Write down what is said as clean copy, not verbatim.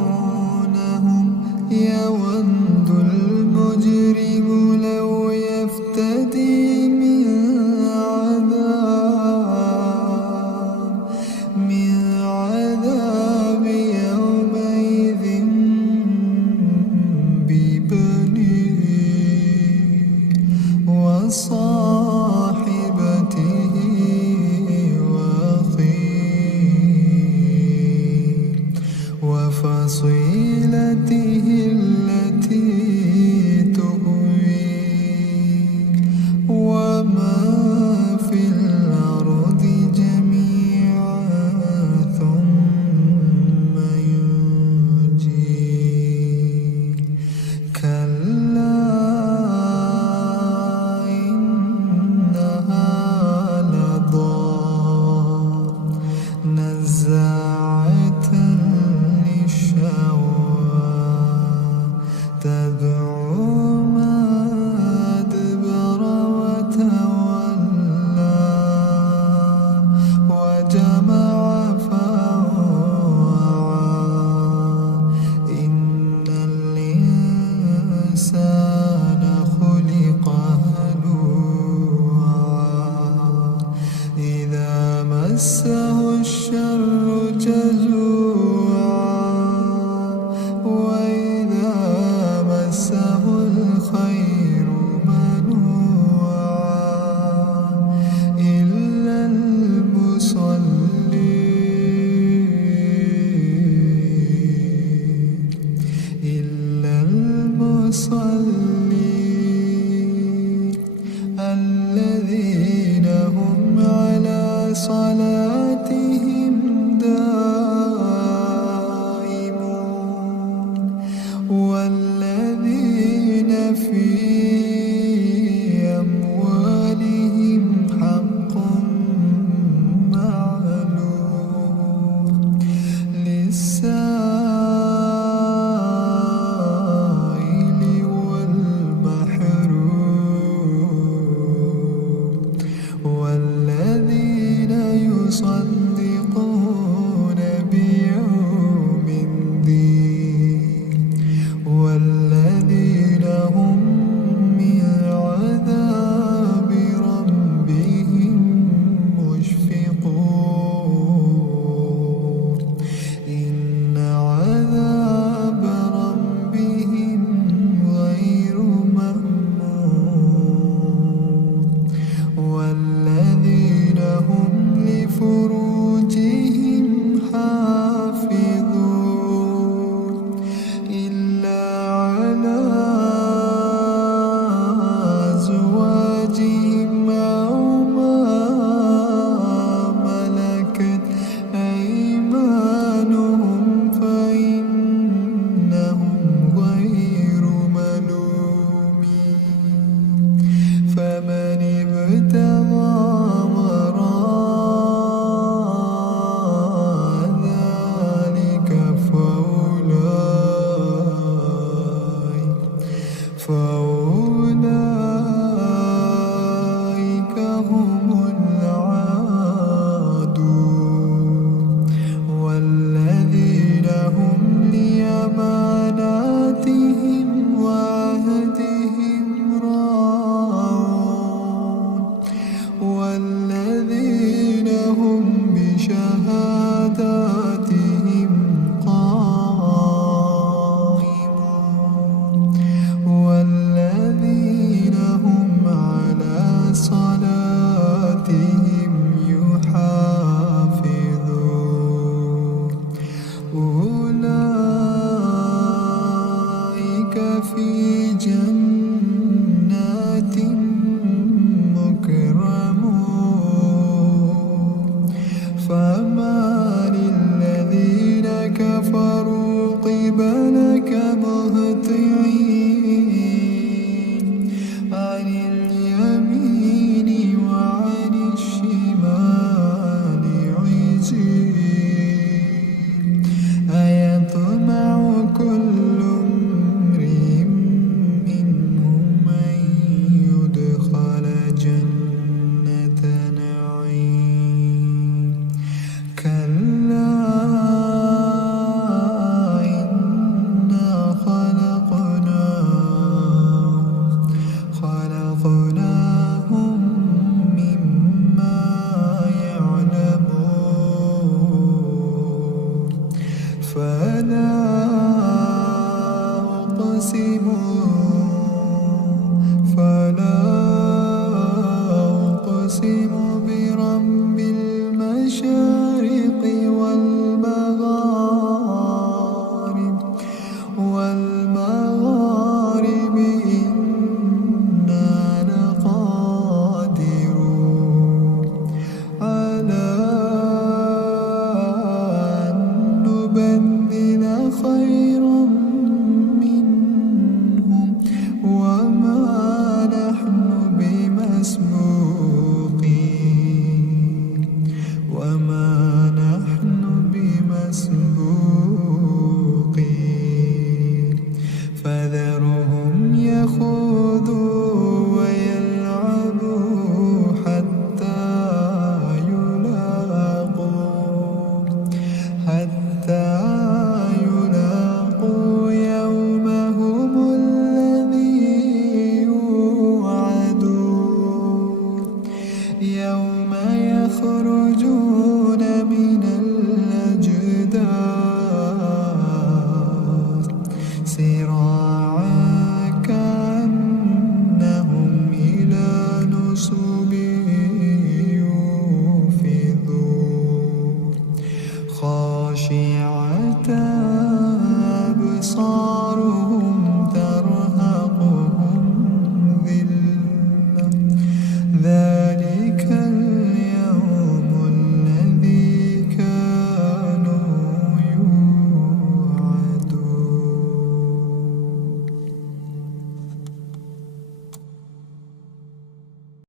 يبصرونهم يود المجرم لو يفتدي من عذاب يومئذ ببنيه وصاحبته وأخيه وفصيلته التي تؤويه ومن في الأرض جميعا ثم ينجيه كلا إنها لظى نزاعة للشوى تدعو من أدبر وتولى وجمع فأوعى إن الإنسان خلق هلوعا إذا مسه الشر جزوعا وإذا مسه الخير منوعا إلا المصلين الذين هم على صلاتهم دائمون والذين في أموالهم حق معلوم للسائل والمحروم والذين يصدقون بيوم الدين والذين هم من عذاب ربهم مشفقون إن عذاب ربهم غير مأمون والذين هم لفروجهم حافظون إلا على أزواجهم أو ما ملكت أيمانهم فإنهم غير ملومين فمن ابتغى وراء ذلك فأولئك هم العادون والذين هم لأماناتهم وعهدهم راعون والذين هم بشهاداتهم قائمون والذين هم على صلاتهم يحافظون أولئك في جنات مكرمون فما للذين كفروا قبلك مهطعين عن اليمين وعن الشمال عزين أيطمع كل امرئ منهم أن يدخل جنة نعيم كلا المشارق